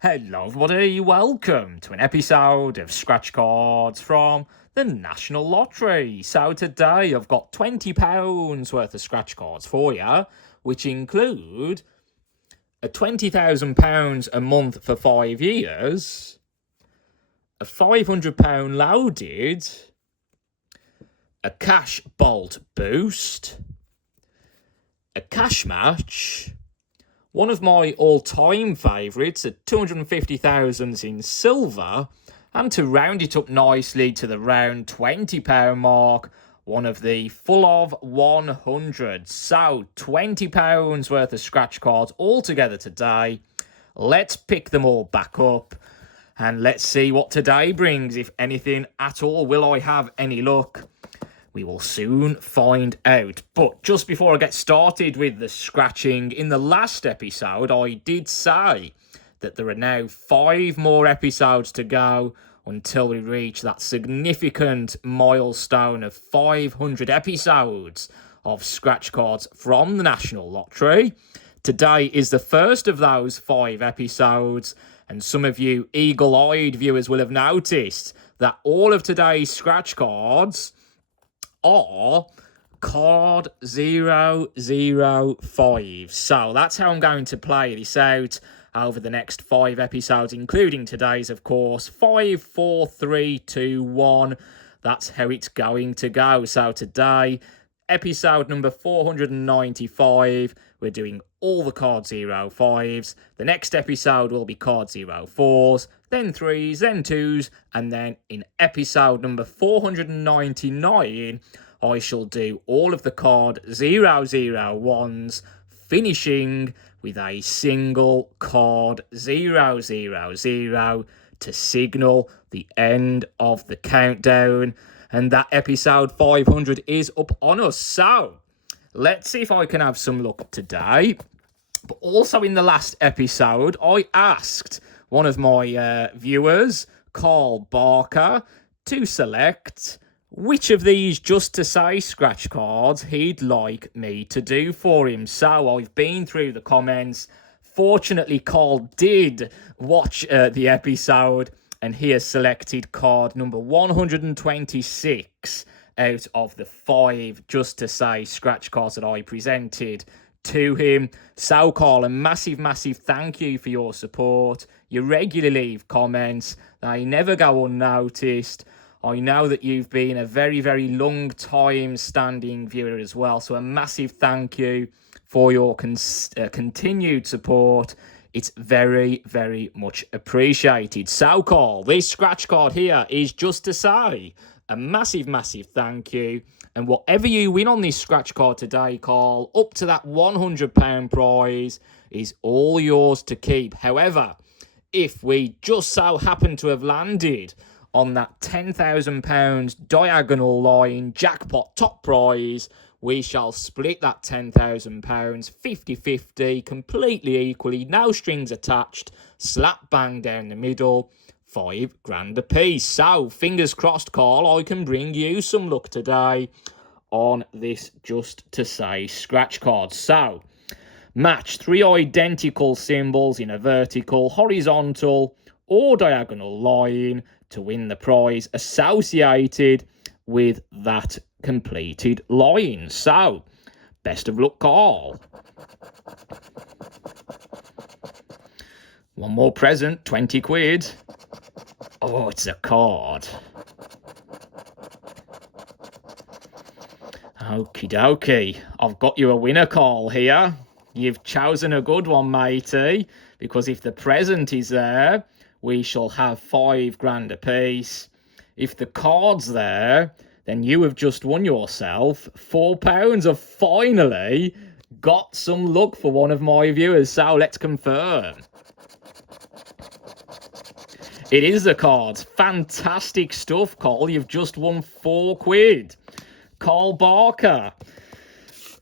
Hello everybody, welcome to an episode of Scratch Cards from the National Lottery. So today I've got £20 worth of scratch cards for you, which include a £20,000 a month for 5 years, a £500 loaded, a cash bolt boost, a cash match, one of my all-time favourites at 250,000 in silver, and to round it up nicely to the round £20 mark, one of the full of 100. So £20 worth of scratch cards altogether today. Let's pick them all back up and let's see what today brings, if anything at all. Will I have any luck? We will soon find out. But just before I get started with the scratching, in the last episode I did say that there are now 5 more episodes to go until we reach that significant milestone of 500 episodes of scratch cards from the National Lottery. Today is the first of those 5 episodes, and some of you eagle-eyed viewers will have noticed that all of today's scratch cards are card 005. So that's how I'm going to play this out over the next 5 episodes, including today's, of course. 5, 4, 3, 2, 1. That's how it's going to go. So today, episode number 495, we're doing all the card 05s. The next episode will be card 04s, then 3s, then 2s, and then in episode number 499, I shall do all of the card 001s, finishing with a single card 000 to signal the end of the countdown. And that episode 500 is up on us. So let's see if I can have some luck today. But also in the last episode, I asked one of my viewers, Carl Barker, to select which of these just to say scratch cards he'd like me to do for him. So I've been through the comments. Fortunately, Carl did watch the episode, and he has selected card number 126 out of the 5 just to say scratch cards that I presented to him. So Carl, a massive thank you for your support. You regularly leave comments, they never go unnoticed. I know that you've been a very long time standing viewer as well, so a massive thank you for your continued support. It's very much appreciated. So Carl, this scratch card here is just to say a massive thank you. And whatever you win on this scratch card today, Carl, up to that £100 prize, is all yours to keep. However, if we just so happen to have landed on that £10,000 diagonal line jackpot top prize, we shall split that £10,000 50-50, completely equally, no strings attached, slap bang down the middle, £5,000 a piece. So fingers crossed, Carl, I can bring you some luck today on this just to say scratch card. So match 3 identical symbols in a vertical, horizontal or diagonal line to win the prize associated with that completed line. So best of luck, Carl. One more present, 20 quid. Oh, it's a card. Okie dokie. I've got you a winner, Carl, here. You've chosen a good one, matey, because if the present is there, we shall have £5,000 a piece. If the card's there, then you have just won yourself £4. I've finally got some luck for one of my viewers. So let's confirm. It is the cards. Fantastic stuff, Carl. You've just won £4. Carl Barker,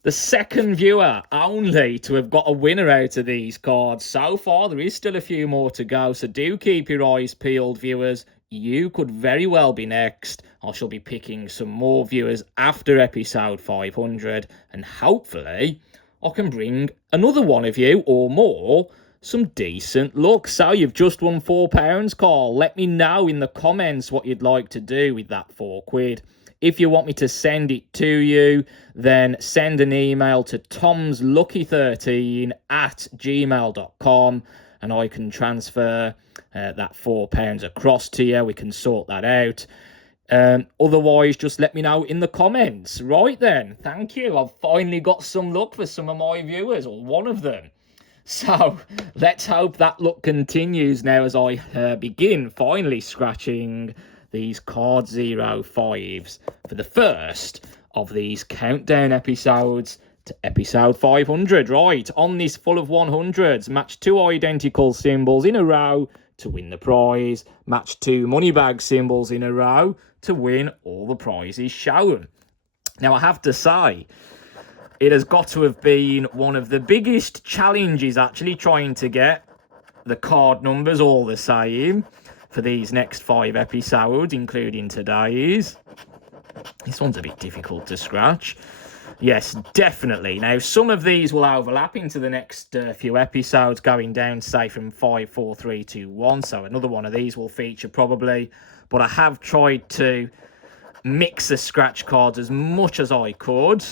the second viewer only to have got a winner out of these cards. So far, there is still a few more to go, so do keep your eyes peeled, viewers. You could very well be next. I shall be picking some more viewers after episode 500, and hopefully I can bring another one of you or more some decent luck. So you've just won £4, Carl. Let me know in the comments what you'd like to do with that £4. If you want me to send it to you, then send an email to tomslucky13@gmail.com and I can transfer that £4 across to you. We can sort that out. Otherwise, just let me know in the comments. Right then, thank you. I've finally got some luck for some of my viewers, or one of them. So let's hope that luck continues now as I begin finally scratching these card 05s for the first of these countdown episodes to episode 500. Right, on this full of 100s, match 2 identical symbols in a row to win the prize. Match 2 money bag symbols in a row to win all the prizes shown. Now, I have to say, it has got to have been one of the biggest challenges actually trying to get the card numbers all the same for these next 5 episodes, including today's. This one's a bit difficult to scratch. Yes, definitely. Now, some of these will overlap into the next few episodes, going down, say, from 5, 4, 3, 2, 1. So another one of these will feature probably. But I have tried to mix the scratch cards as much as I could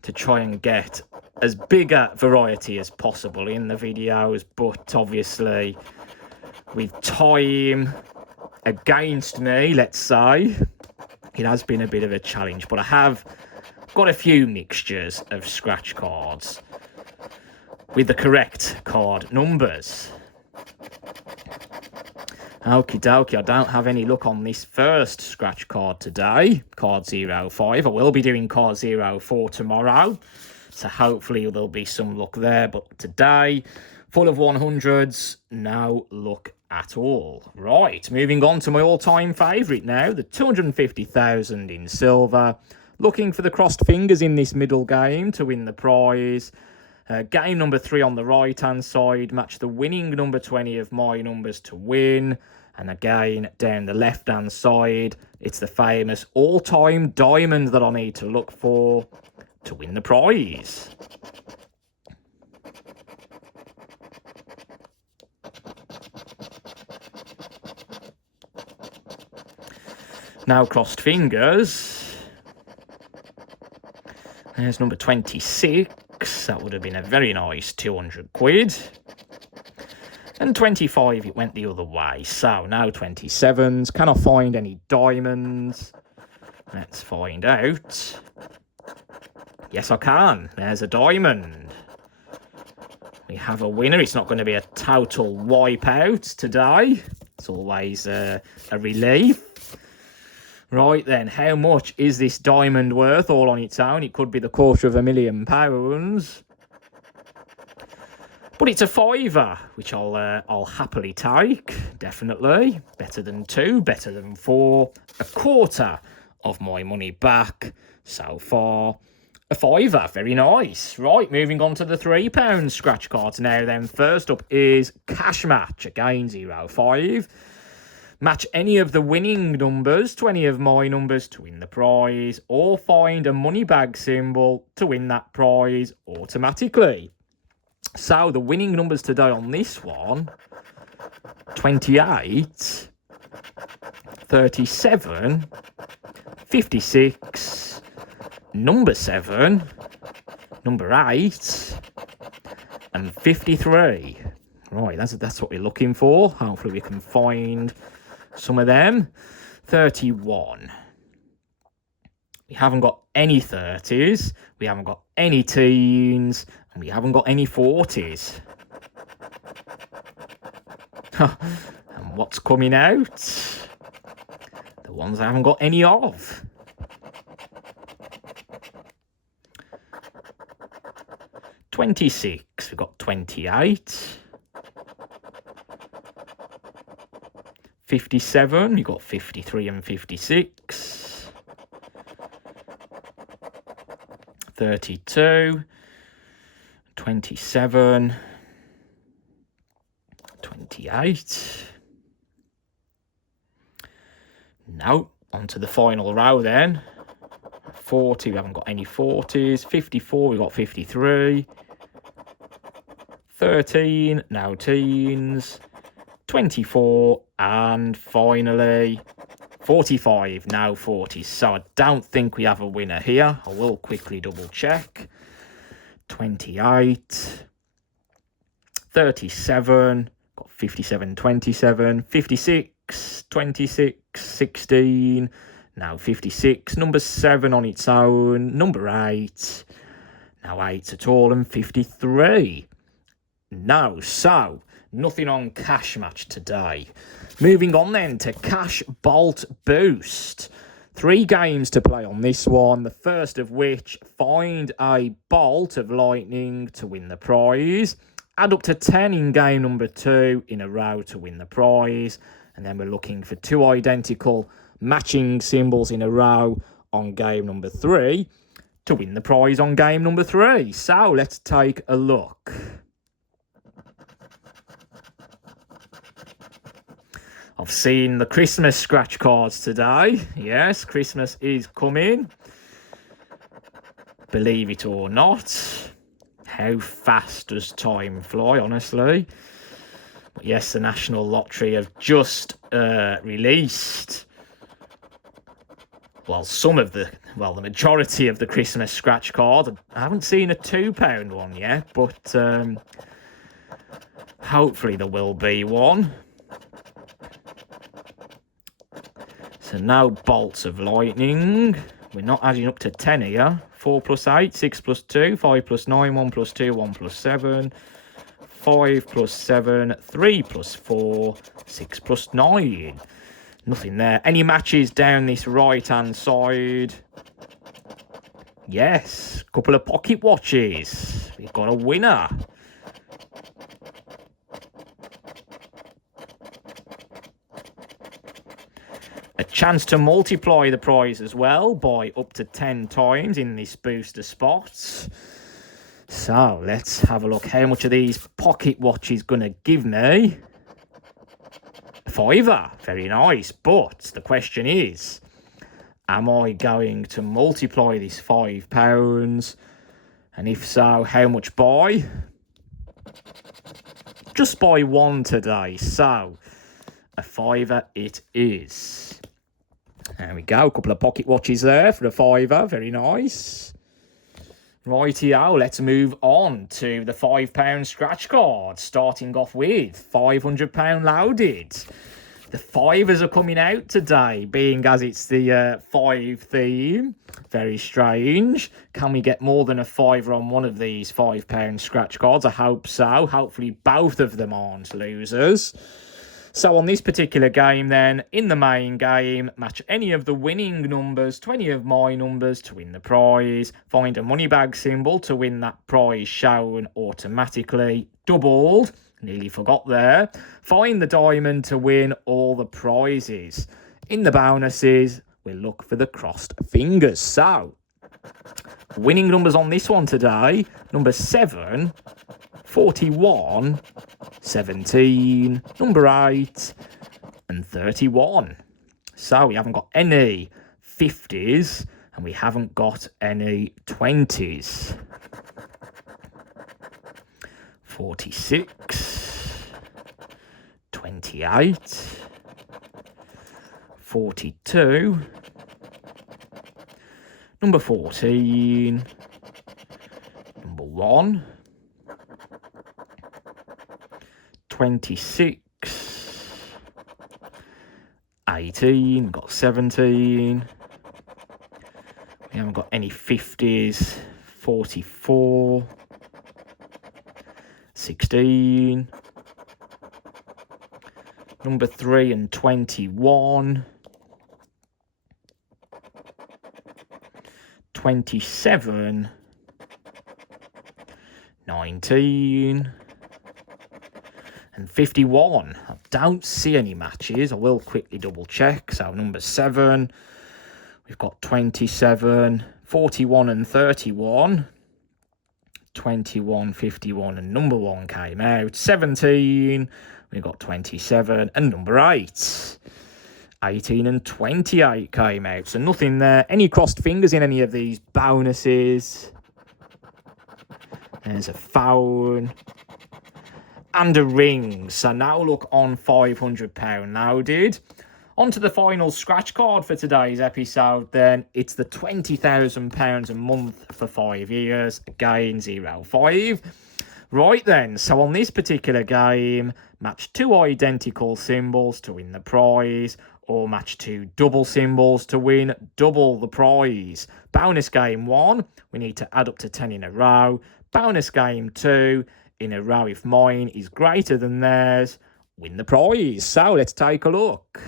to try and get as big a variety as possible in the videos. But obviously, with time against me, let's say, it has been a bit of a challenge. But I have got a few mixtures of scratch cards with the correct card numbers. Okie dokie, I don't have any luck on this first scratch card today, card 05. I will be doing card 04 tomorrow, so hopefully there'll be some luck there. But today, full of 100s, no luck at all. Right, moving on to my all-time favourite now, the 250,000 in silver. Looking for the crossed fingers in this middle game to win the prize. Game number 3 on the right-hand side. Match the winning number 20 of my numbers to win. And again, down the left-hand side, it's the famous all-time diamond that I need to look for to win the prize. Now crossed fingers. There's number 26. That would have been a very nice 200 quid. And 25, it went the other way. So now 27s. Can I find any diamonds? Let's find out. Yes, I can. There's a diamond. We have a winner. It's not going to be a total wipeout today. It's always a relief. Right then, how much is this diamond worth all on its own? It could be the £250,000. But it's a £5, which I'll happily take, definitely. Better than 2, better than 4. A quarter of my money back so far. A £5, very nice. Right, moving on to the £3 scratch cards now then. First up is Cash Match, again 05. Match any of the winning numbers, 20 of my numbers to win the prize, or find a money bag symbol to win that prize automatically. So the winning numbers today on this one, 28, 37, 56, number 7, number 8, and 53. Right, that's what we're looking for. Hopefully we can find some of them. 31. We haven't got any 30s. We haven't got any teens. And we haven't got any 40s. And what's coming out? The ones I haven't got any of. '26. We've got 28. 57, you've got 53 and 56. 32. 27. 28. Now, on to the final row then. 40, we haven't got any 40s. 54, we've got 53. 13, now teens, 24, and finally 45, now 40. So I don't think we have a winner here. I will quickly double check. 28, 37, got 57, 27, 56, 26, 16, now 56, number 7 on its own, number 8, now 8s at all, and 53. No, so nothing on Cash Match today. Moving on then to Cash Bolt Boost. 3 games to play on this one. The first of which, find a bolt of lightning to win the prize. Add up to 10 in game number 2 in a row to win the prize. And then we're looking for 2 identical matching symbols in a row on game number 3 to win the prize on game number 3. So let's take a look. I've seen the Christmas scratch cards today. Yes, Christmas is coming. Believe it or not. How fast does time fly, honestly? But yes, the National Lottery have just released, well, the majority of the Christmas scratch card. I haven't seen a £2 one yet, but hopefully there will be one. So now bolts of lightning. We're not adding up to 10 here. 4 plus 8, 6 plus 2, 5 plus 9, 1 plus 2, 1 plus 7, 5 plus 7, 3 plus 4, 6 plus 9. Nothing there. Any matches down this right-hand side? Yes, couple of pocket watches. We've got a winner. A chance to multiply the prize as well by up to 10 times in this booster spot. So let's have a look. How much are these pocket watches going to give me? A £5. Very nice. But the question is, am I going to multiply this £5? And if so, how much by? Just by 1 today. So a £5 it is. There we go, a couple of pocket watches there for a £5, very nice. Rightio, let's move on to the £5 scratch card, starting off with £500 loaded. The 5s are coming out today, being as it's the 5 theme. Very strange. Can we get more than a £5 on one of these £5 scratch cards? I hope so. Hopefully both of them aren't losers. So on this particular game then, in the main game, match any of the winning numbers to any of my numbers to win the prize. Find a money bag symbol to win that prize shown automatically. Doubled. Nearly forgot there. Find the diamond to win all the prizes. In the bonuses, we'll look for the crossed fingers. So, winning numbers on this one today. Number 7, 41, 17, number 8, and 31. So we haven't got any 50s, and we haven't got any 20s. 46, 28, 42, number 14, number 1, 26, 18, we've got 17, we haven't got any 50s, 44, 16, number 3 and 21, 27, 19, and 51. I don't see any matches. I will quickly double check. So number 7, we've got 27, 41 and 31. 21, 51 and number 1 came out. 17, we got 27 and number 8. 18 and 28 came out. So nothing there. Any crossed fingers in any of these bonuses? There's a phone. and a ring. So now look on £500 now, dude. On to the final scratch card for today's episode then. It's the £20,000 a month for 5 years. Again, 05. Right then, so on this particular game, match 2 identical symbols to win the prize, or match 2 double symbols to win double the prize. Bonus game 1, we need to add up to 10 in a row. Bonus game 2, in a row if mine is greater than theirs, win the prize. So let's take a look.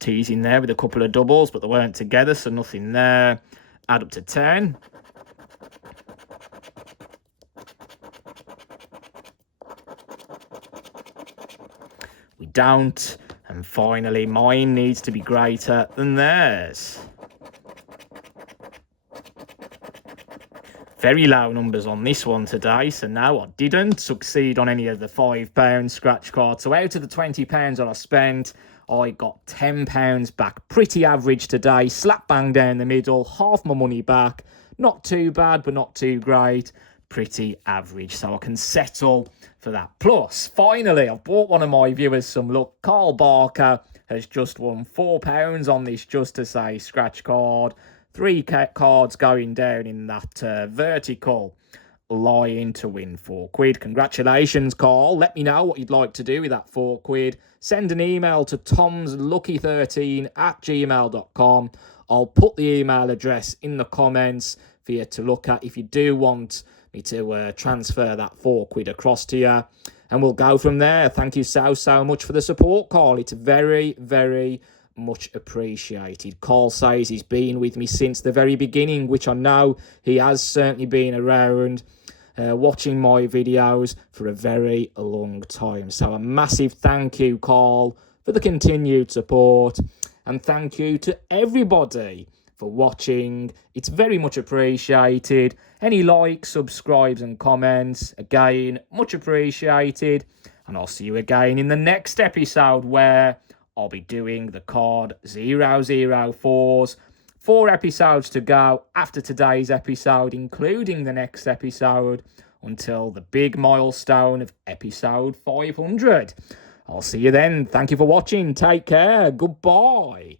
T's in there with a couple of doubles, but they weren't together, so nothing there. Add up to 10. We don't. And finally, mine needs to be greater than theirs. Very low numbers on this one today, so no, I didn't succeed on any of the £5 scratch cards. So out of the £20 that I spent, I got £10 back. Pretty average today, slap bang down the middle, half my money back. Not too bad, but not too great. Pretty average, so I can settle for that. Plus, finally, I've bought one of my viewers some luck. Carl Barker has just won £4 on this Just to Say scratch card. 3 cards going down in that vertical line to win £4. Congratulations, Carl. Let me know what you'd like to do with that £4. Send an email to tomslucky13@gmail.com. I'll put the email address in the comments for you to look at if you do want me to transfer that £4 across to you. And we'll go from there. Thank you so much for the support, Carl. It's very, very much appreciated. Carl says he's been with me since the very beginning, which I know he has certainly been around watching my videos for a very long time. So a massive thank you, Carl, for the continued support, and thank you to everybody for watching. It's very much appreciated. Any likes, subscribes and comments, again, much appreciated. And I'll see you again in the next episode, where I'll be doing the card 004s. 4 episodes to go after today's episode, including the next episode, until the big milestone of episode 500. I'll see you then. Thank you for watching. Take care. Goodbye.